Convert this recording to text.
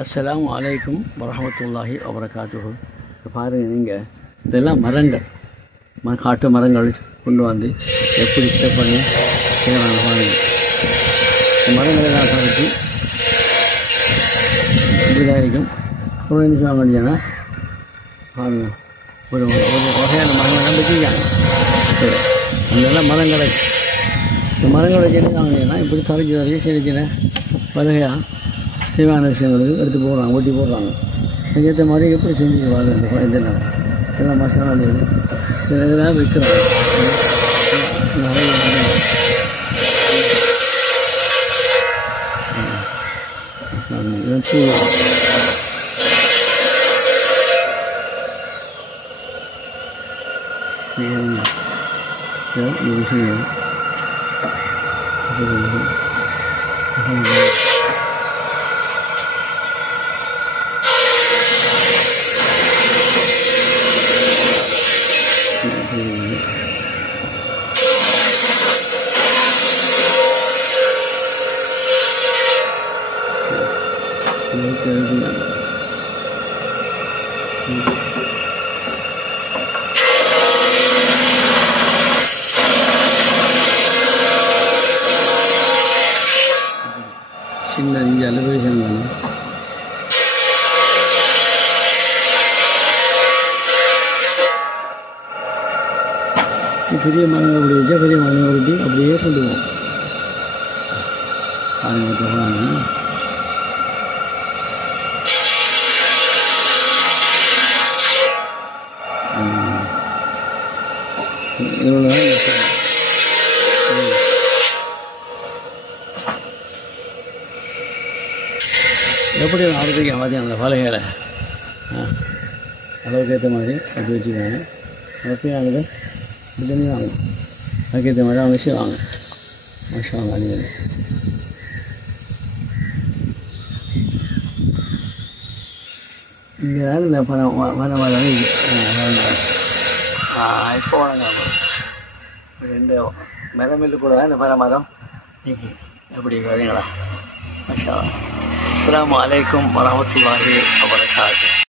அஸ்ஸலாமு அலைக்கும் வரஹ்மத்துல்லாஹி வபரகாத்துஹு. பாருங்கள், நீங்கள் இதெல்லாம் மரங்கள், காட்டு மரங்கள் கொண்டு வந்து எப்படி செட் பண்ணி செய்வாங்க பாருங்கள். இந்த மரங்களெல்லாம் பறித்து இப்படிதான் இருக்கும். அப்புறம் என்ன சொல்ல முடியும்னா பாருங்கள், ஒரு ஒரு வகையான மரங்கள்லாம் வச்சுருக்காங்க. சரி, அதெல்லாம் மரங்களை இந்த மரங்களை வச்சுருக்காங்கன்னா இப்படி தரைச்சி சின்ன சின்ன வகையாக தேவையான விஷயங்களுக்கு எடுத்து போடுறாங்க, ஒட்டி போடுறாங்க. அதுக்கேற்ற மாதிரி எப்படி செஞ்சு வாங்க இந்த நேரம் எல்லாம் மசாலா இதெல்லாம் வைக்கிறாங்க. சின்ன இங்கே அலுவலகம் தானே. பெரிய மரங்களை அப்படி வச்சா பெரிய மரங்களை உருட்டி அப்படியே கொண்டு போவோம். எப்படி ஆரோக்கியம் மாதிரி அந்த பலகைகளை அளவுக்கு ஏற்ற மாதிரி அப்படி வச்சுக்காங்க. அப்படி நாங்கள் தண்ணி வாங்க, அதுக்கேற்ற மாதிரி அவங்க செய்வாங்க. மாஷாங்க அணிகள் இங்கே தான் இந்த மரம் இப்போ வணங்க ரெண்டு மரமில்லு கூட இந்த மரம் இன்னைக்கு எப்படி வரீங்களா? மாஷா. அஸ்ஸலாமு அலைக்கும் வரஹ்மத்துல்லாஹி வபரகாத்துஹு.